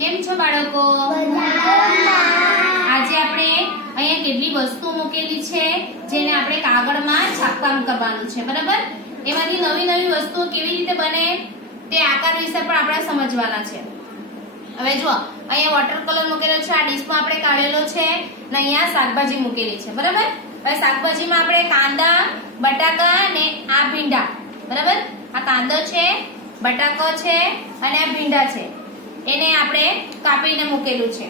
કેમ છો બાળકો? આજે આપણે અહીંયા કેટલી વસ્તુ મૂકેલી છે જેને આપણે કાગળમાં છાપકામ કરવાનું છે, બરાબર? એમાંથી નવી નવી વસ્તુઓ કેવી રીતે બને તે આકાર વિશે પણ આપણે સમજવાના છે. હવે જો અહીંયા વોટર કલર મૂકેલો છે, આ ડીશમાં આપણે કાઢેલો છે અને અહીંયા શાકભાજી મૂકેલી છે, બરાબર? હવે શાકભાજીમાં આપણે કાંદા, બટાકા અને આ ભીંડા, બરાબર? આ કાંદો છે, બટાકો છે અને આ ભીંડા છે, એને આપણે કાપીને મૂકેલું છે.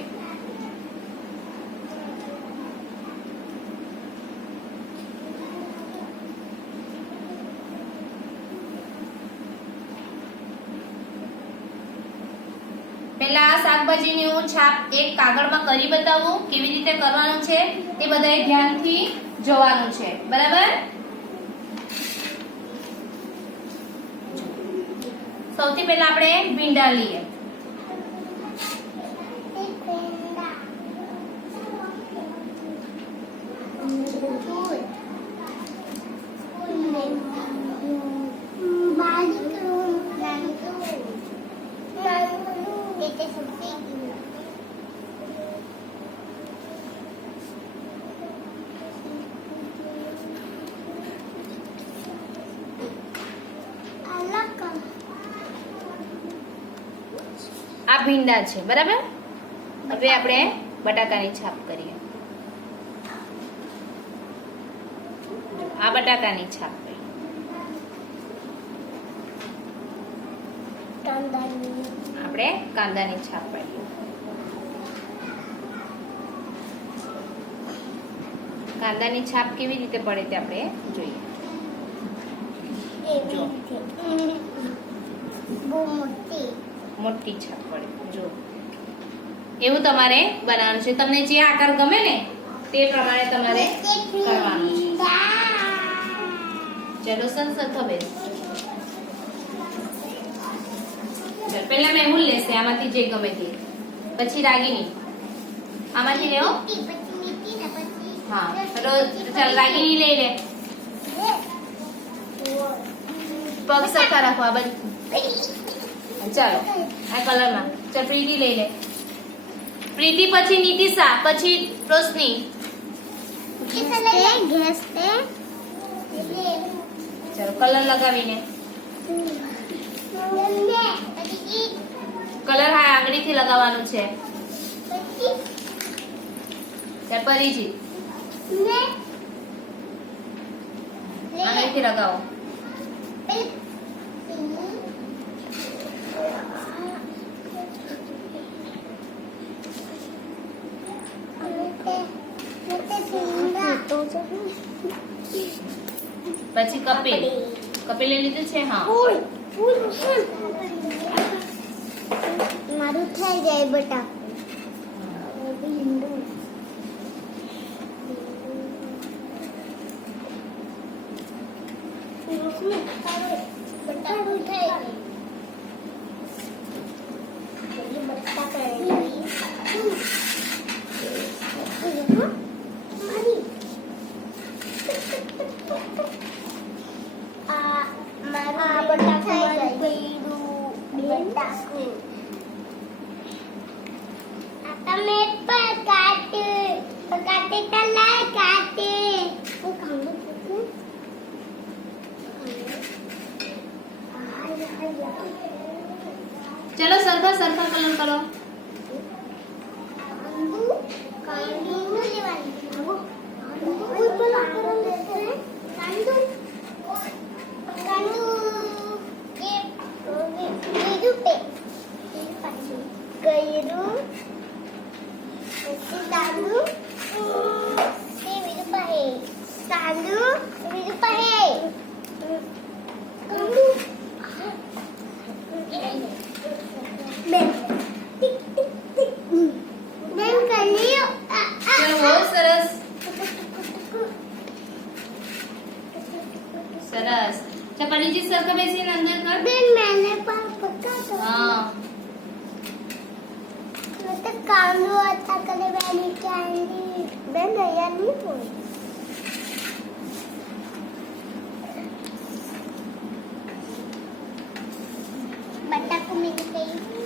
પહેલા આ શાકભાજીની હું છાપ એક કાગળમાં કરી બતાવું કેવી રીતે કરવાનું છે તે બધાએ ધ્યાનથી જોવાનું છે, બરાબર? સૌથી પહેલા આપણે ભીંડા લઈએ. આ ભીંડા છે, બરાબર? હવે આપણે બટાકાની છાપ કરીએ. આ બટાકાની છાપ કરીએ. આપણે કાંદાની છાપ કરીએ. કાંદાની છાપ કેવી રીતે પડે તે આપણે જોઈએ. મોટી છાપ પડે, જો એવું તમારે બનાવવાનું છે. તમને જે આકાર ગમે ને તે પ્રમાણે તમારે કરવાનું છે. ચલો સંસદ હવે પહેલા મેહુલ લેશે આમાંથી જે ગમે તે, પછી રાગીની આમાંથી લેવો. હા ચાલ રાગીની લઈ લે. પગ સરખા રાખવા બધું. ચાલો આ કલરમાં. ચાલ પ્રીતિ લઈ લે. પ્રીતિ પછી નીતિશા પછી રોશની. ચાલો કલર લગાવીને. કલર હા આંગળીથી લગાવવાનું છે. ચાલ પરિજીત આંગળીથી લગાવો. પછી કપિલ. કપિલે લીધું છે. હા મારું થઈ જાય બટા. चलो सरखा सरखा कलर करो. सरस. चपाली जी सर का बेसिन अंदर कर. बेन मैंने पर पक्का तो. हाँ. तो कांदो आता करे बेनी कैंडी. बेन या नहीं कोई.